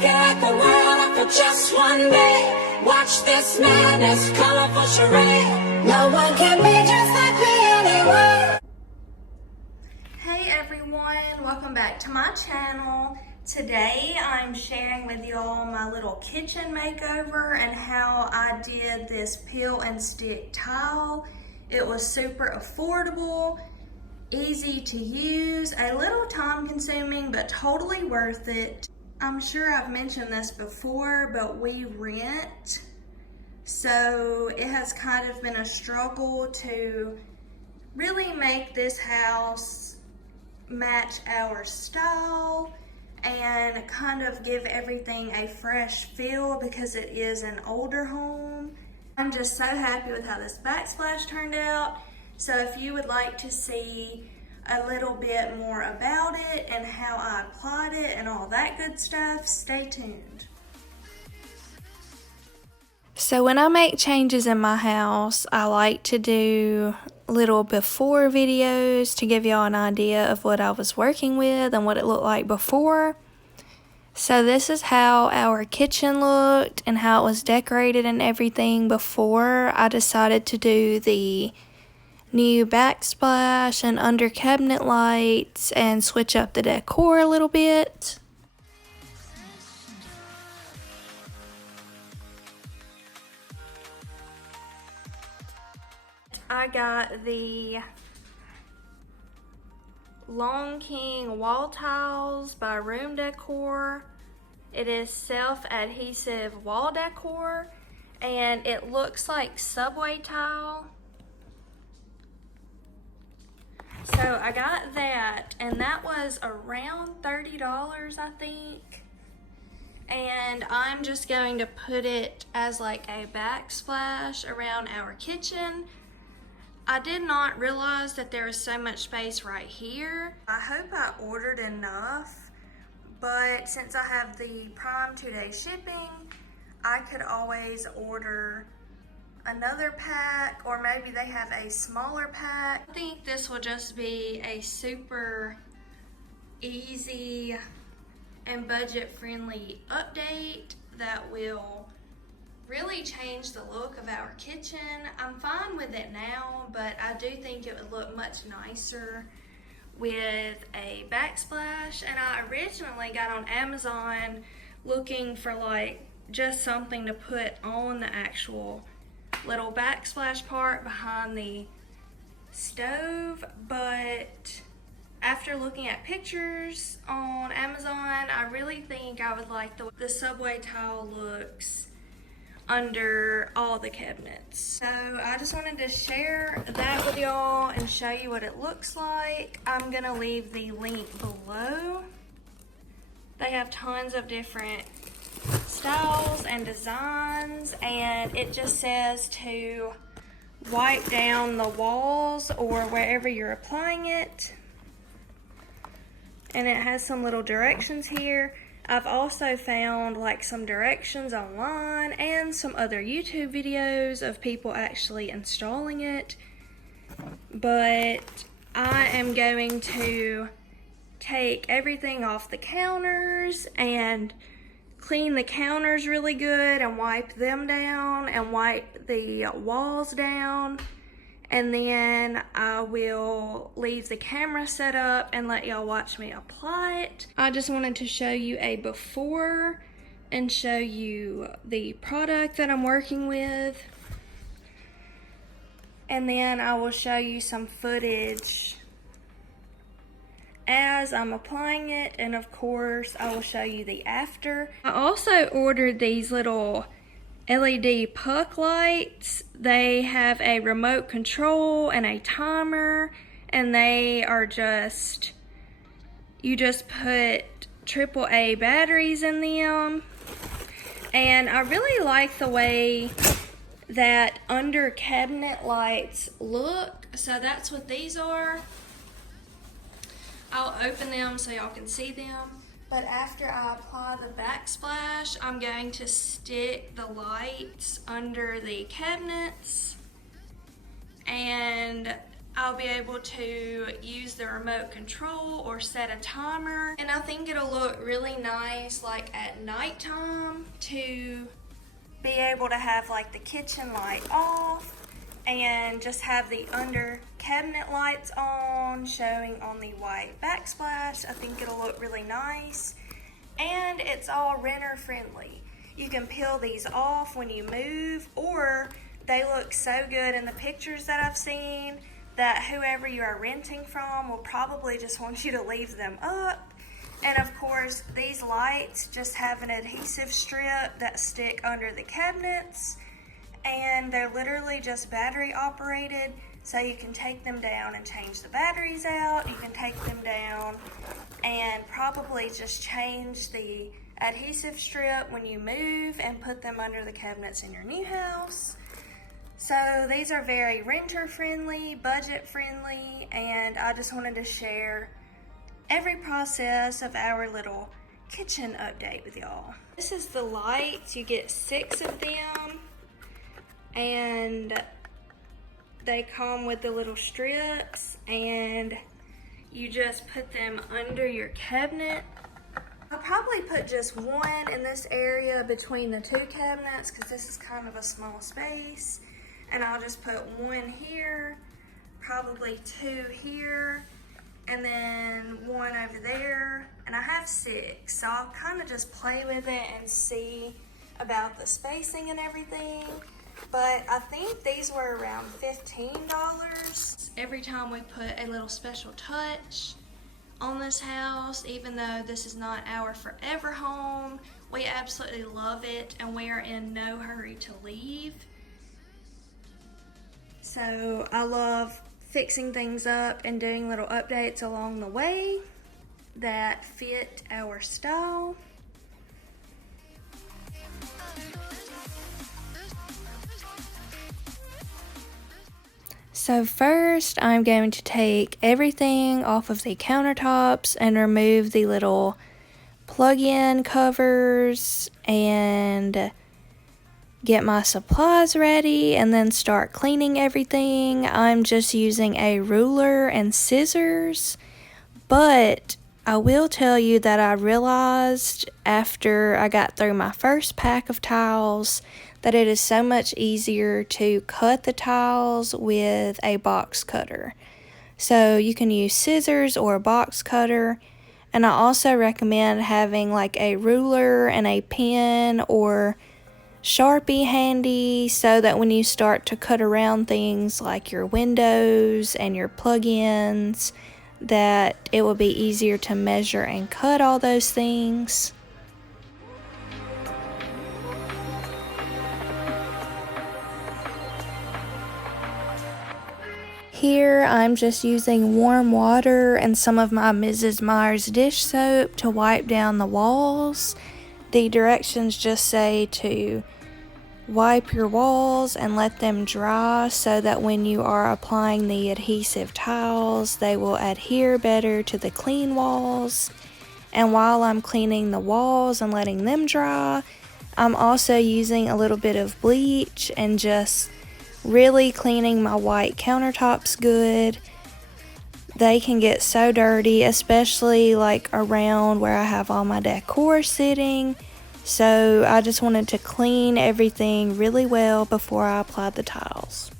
looking at the world for just one day. Watch this madness, colorful charade. No one can be just like me anyway. Hey everyone, welcome back to my channel. Today I'm sharing with y'all my little kitchen makeover and how I did this peel and stick tile. It was super affordable, easy to use, a little time consuming, but totally worth it. I'm sure I've mentioned this before, but we rent, so it has kind of been a struggle to really make this house match our style and kind of give everything a fresh feel because it is an older home. I'm just so happy with how this backsplash turned out. So if you would like to see a little bit more about it and how I applied it and all that good stuff, stay tuned. So when I make changes in my house, I like to do little before videos to give y'all an idea of what I was working with and what it looked like before. So this is how our kitchen looked and how it was decorated and everything before I decided to do the new backsplash and under cabinet lights and switch up the decor a little bit. I got the Long King wall tiles by Room Decor. It is self-adhesive wall decor and it looks like subway tile. So I got that and that was around $30 I think. And I'm just going to put it as like a backsplash around our kitchen. I did not realize that there was so much space right here. I hope I ordered enough, but since I have the Prime 2-day shipping, I could always order another pack, or maybe they have a smaller pack. I think this will just be a super easy and budget-friendly update that will really change the look of our kitchen. I'm fine with it now, but I do think it would look much nicer with a backsplash. And I originally got on Amazon looking for like just something to put on the actual little backsplash part behind the stove, but after looking at pictures on Amazon, I really think I would like the subway tile looks under all the cabinets. So I just wanted to share that with y'all and show you what it looks like. I'm gonna leave the link below. They have tons of different styles and designs, and it just says to wipe down the walls or wherever you're applying it. And it has some little directions here. I've also found like some directions online and some other YouTube videos of people actually installing it. But I am going to take everything off the counters and clean the counters really good and wipe them down and wipe the walls down. And then I will leave the camera set up and let y'all watch me apply it. I just wanted to show you a before and show you the product that I'm working with. And then I will show you some footage as I'm applying it. And of course, I will show you the after. I also ordered these little LED puck lights. They have a remote control and a timer, and they are just, you just put AAA batteries in them. And I really like the way that under cabinet lights look. So that's what these are. I'll open them so y'all can see them. But after I apply the backsplash, I'm going to stick the lights under the cabinets and I'll be able to use the remote control or set a timer. And I think it'll look really nice like at nighttime to be able to have like the kitchen light off and just have the under cabinet lights on showing on the white backsplash. I think it'll look really nice. And it's all renter friendly. You can peel these off when you move, or they look so good in the pictures that I've seen that whoever you are renting from will probably just want you to leave them up. And of course, these lights just have an adhesive strip that stick under the cabinets, and they're literally just battery operated, so you can take them down and change the batteries out. You can take them down and probably just change the adhesive strip when you move and put them under the cabinets in your new house. So these are very renter friendly, budget friendly, and I just wanted to share every process of our little kitchen update with y'all. This is the lights. You get 6 of them, and they come with the little strips, and you just put them under your cabinet. I'll probably put just one in this area between the 2 cabinets because this is kind of a small space. And I'll just put 1 here, probably 2 here, and then 1 over there. And I have 6, so I'll kind of just play with it and see about the spacing and everything. But I think these were around $15. Every time we put a little special touch on this house, even though this is not our forever home, we absolutely love it and we are in no hurry to leave. So I love fixing things up and doing little updates along the way that fit our style. So first, I'm going to take everything off of the countertops and remove the little plug-in covers and get my supplies ready and then start cleaning everything. I'm just using a ruler and scissors, but I will tell you that I realized after I got through my first pack of tiles that it is so much easier to cut the tiles with a box cutter. So you can use scissors or a box cutter, and I also recommend having like a ruler and a pen or Sharpie handy so that when you start to cut around things like your windows and your plug-ins, that it will be easier to measure and cut all those things. Here I'm just using warm water and some of my Mrs. Meyer's dish soap to wipe down the walls. The directions just say to wipe your walls and let them dry so that when you are applying the adhesive tiles, they will adhere better to the clean walls. And while I'm cleaning the walls and letting them dry, I'm also using a little bit of bleach and just really cleaning my white countertops good. They can get so dirty, especially like around where I have all my decor sitting. So I just wanted to clean everything really well before I applied the tiles.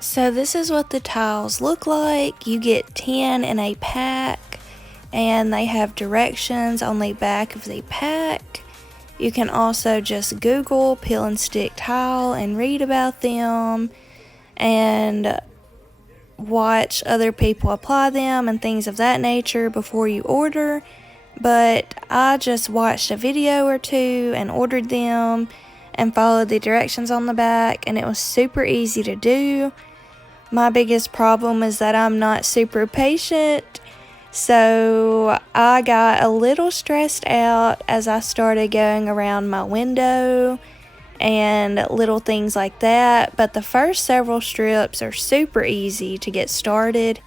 So this is what the tiles look like. You get 10 in a pack, and they have directions on the back of the pack. You can also just Google peel and stick tile and read about them and watch other people apply them and things of that nature before you order. But I just watched a video or two and ordered them and followed the directions on the back, and it was super easy to do. My biggest problem is that I'm not super patient, so I got a little stressed out as I started going around my window and little things like that, but the first several strips are super easy to get started.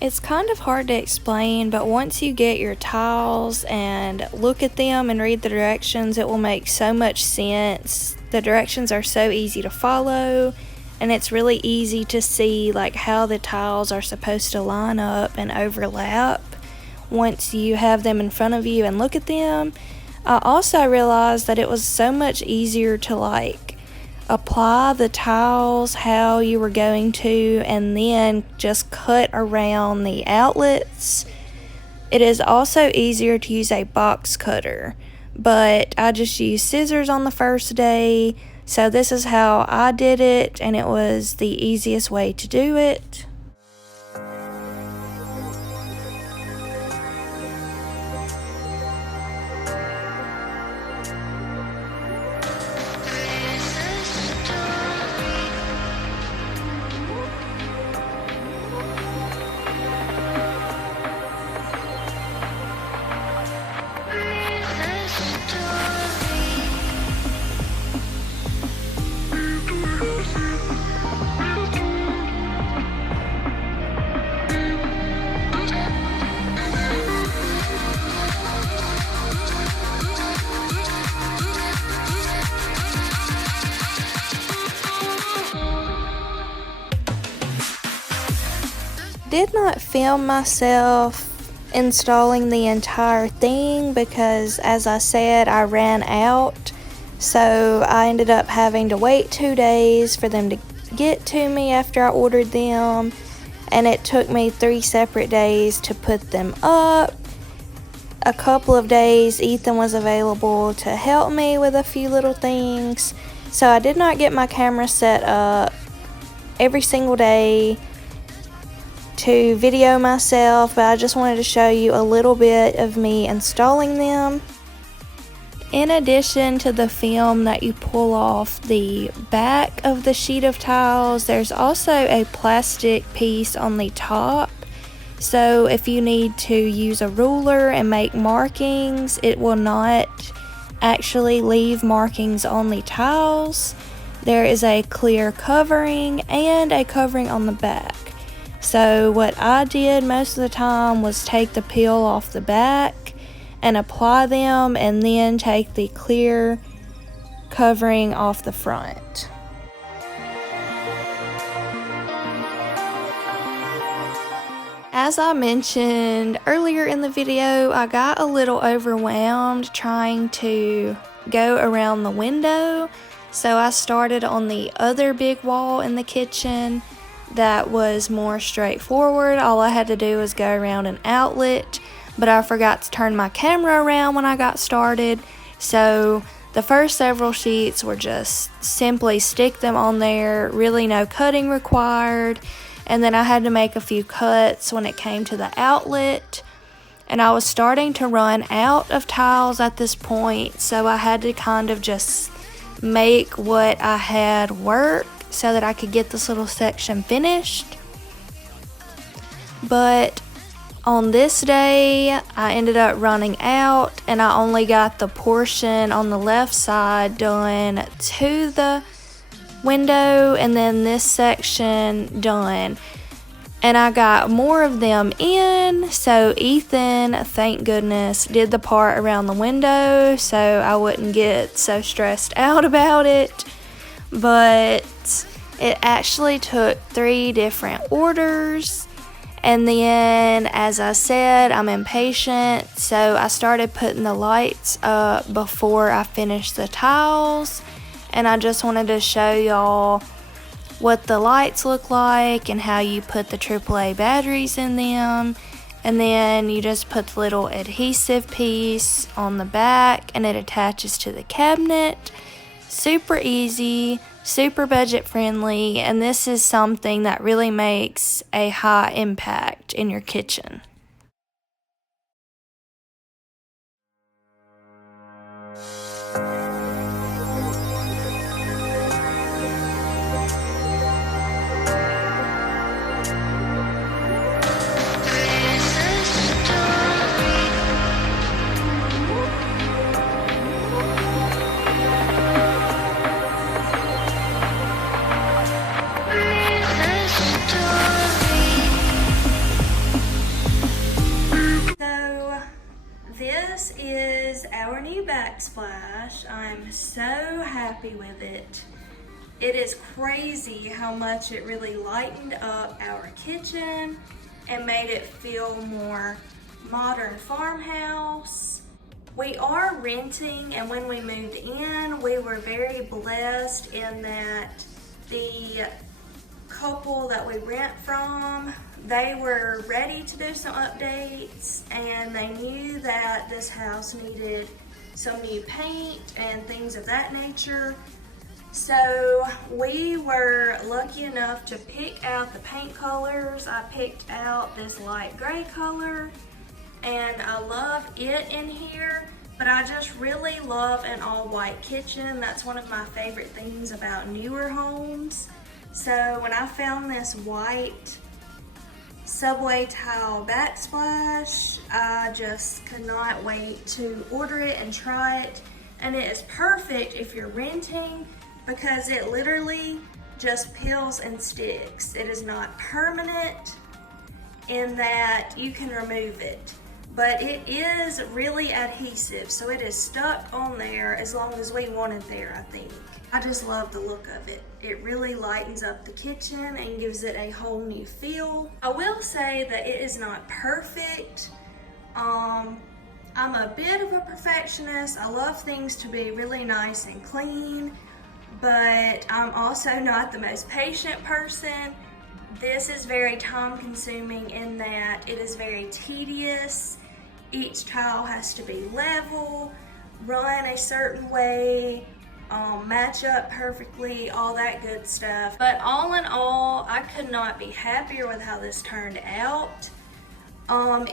It's kind of hard to explain, but once you get your tiles and look at them and read the directions, it will make so much sense. The directions are so easy to follow, and it's really easy to see like how the tiles are supposed to line up and overlap once you have them in front of you and look at them. I also realized that it was so much easier to like apply the tiles how you were going to and then just cut around the outlets. It is also easier to use a box cutter, but I just used scissors on the first day, so this is how I did it, and it was the easiest way to do it. Did not film myself installing the entire thing because, as I said, I ran out, so I ended up having to wait 2 days for them to get to me after I ordered them, and it took me 3 separate days to put them up. A couple of days Ethan was available to help me with a few little things, so I did not get my camera set up every single day to video myself, but I just wanted to show you a little bit of me installing them. In addition to the film that you pull off the back of the sheet of tiles, there's also a plastic piece on the top. So if you need to use a ruler and make markings, it will not actually leave markings on the tiles. There is a clear covering and a covering on the back. So what I did most of the time was take the peel off the back and apply them, and then take the clear covering off the front. As I mentioned earlier in the video, I got a little overwhelmed trying to go around the window, so I started on the other big wall in the kitchen that was more straightforward. All I had to do was go around an outlet, but I forgot to turn my camera around when I got started, so the first several sheets were just simply stick them on there, really no cutting required, and then I had to make a few cuts when it came to the outlet, and I was starting to run out of tiles at this point, so I had to kind of just make what I had work so that I could get this little section finished. But on this day, I ended up running out, and I only got the portion on the left side done to the window, and then this section done. And I got more of them in, so Ethan, thank goodness, did the part around the window so I wouldn't get so stressed out about it. But It actually took 3 different orders. And then, as I said, I'm impatient, so I started putting the lights up before I finished the tiles. And I just wanted to show y'all what the lights look like and how you put the AAA batteries in them. And then you just put the little adhesive piece on the back and it attaches to the cabinet. Super easy, super budget friendly, and this is something that really makes a high impact in your kitchen. This is our new Backsplash. I'm so happy with it. It is crazy how much it really lightened up our kitchen and made it feel more modern farmhouse. We are renting, and when we moved in, we were very blessed in that the couple that we rent from, they were ready to do some updates, and they knew that this house needed some new paint and things of that nature. So we were lucky enough to pick out the paint colors. I picked out this light gray color, and I love it in here, but I just really love an all white kitchen. That's one of my favorite things about newer homes. So when I found this white subway tile backsplash, I just could not wait to order it and try it. And it is perfect if you're renting because it literally just peels and sticks. It is not permanent in that you can remove it, but it is really adhesive, so it is stuck on there as long as we want it there, I think. I just love the look of it. It really lightens up the kitchen and gives it a whole new feel. I will say that it is not perfect. I'm a bit of a perfectionist. I love things to be really nice and clean, but I'm also not the most patient person. This is very time consuming in that it is very tedious. Each tile has to be level, run a certain way, match up perfectly, all that good stuff. But all in all, I could not be happier with how this turned out.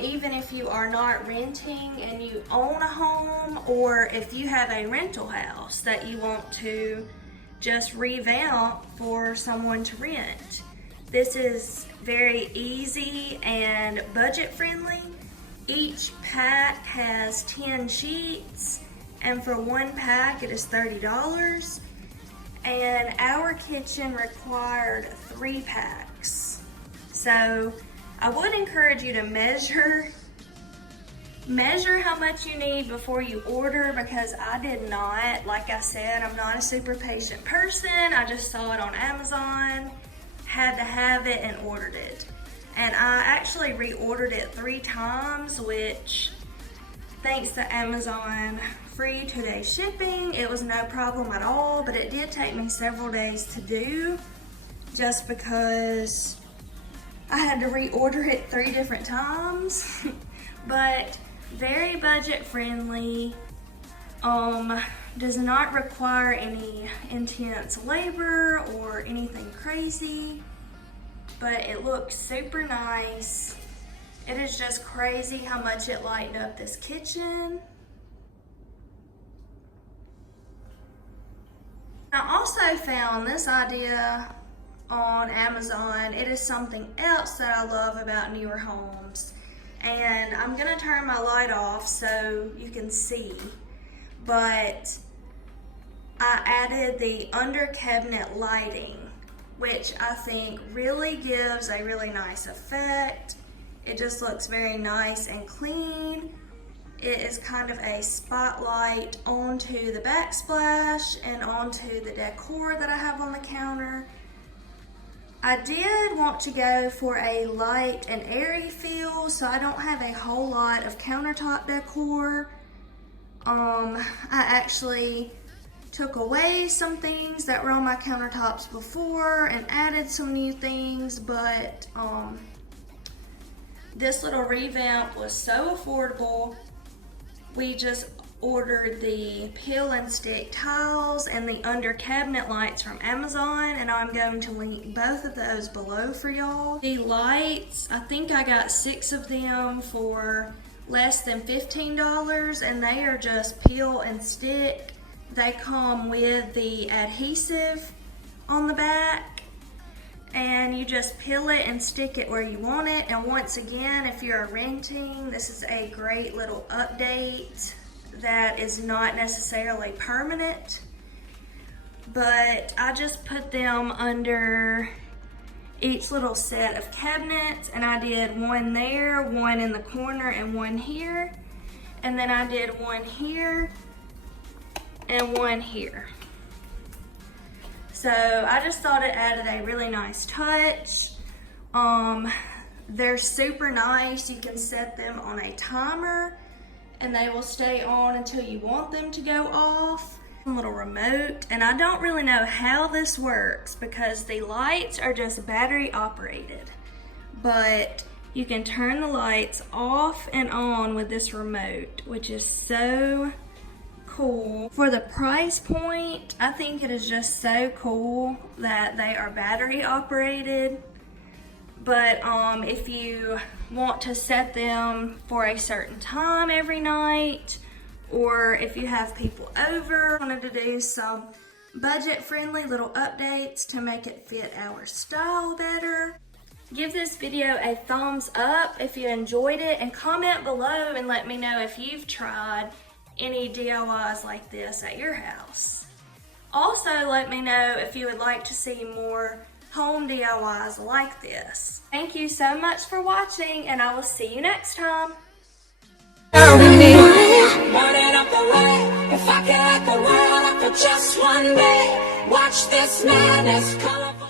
Even if you are not renting and you own a home, or if you have a rental house that you want to just revamp for someone to rent, this is very easy and budget friendly. Each pack has 10 sheets, and for one pack it is $30. And our kitchen required 3 packs. So I would encourage you to measure how much you need before you order, because I did not. Like I said, I'm not a super patient person. I just saw it on Amazon, had to have it, and ordered it. And I actually reordered it 3 times, which, thanks to Amazon free 2-day shipping, it was no problem at all, but it did take me several days to do just because I had to reorder it 3 different times. But very budget friendly, does not require any intense labor or anything crazy, but it looks super nice. It is just crazy how much it lightened up this kitchen. I also found this idea on Amazon. It is something else that I love about newer homes. And I'm gonna turn my light off so you can see, but I added the under cabinet lighting, which I think really gives a really nice effect. It just looks very nice and clean. It is kind of a spotlight onto the backsplash and onto the decor that I have on the counter. I did want to go for a light and airy feel, so I don't have a whole lot of countertop decor. I actually took away some things that were on my countertops before and added some new things, but this little revamp was so affordable. We just ordered the peel and stick tiles and the under cabinet lights from Amazon, and I'm going to link both of those below for y'all. The lights, I think I got 6 of them for less than $15, and they are just peel and stick. They come with the adhesive on the back, and you just peel it and stick it where you want it. And once again, if you're renting, this is a great little update that is not necessarily permanent, but I just put them under each little set of cabinets, and I did one there, one in the corner, and one here, and then I did one here and one here. So I just thought it added a really nice touch. They're super nice. You can set them on a timer and they will stay on until you want them to go off. A little remote, and I don't really know how this works because the lights are just battery operated, but you can turn the lights off and on with this remote, which is so cool. For the price point, I think it is just so cool that they are battery operated. But if you want to set them for a certain time every night, or if you have people over, I wanted to do some budget-friendly little updates to make it fit our style better. Give this video a thumbs up if you enjoyed it, and comment below and let me know if you've tried any DIYs like this at your house. Also, let me know if you would like to see more home DIYs like this. Thank you so much for watching, and I will see you next time. Running up the way, if I could let the world up for just one day, watch this madness colorful.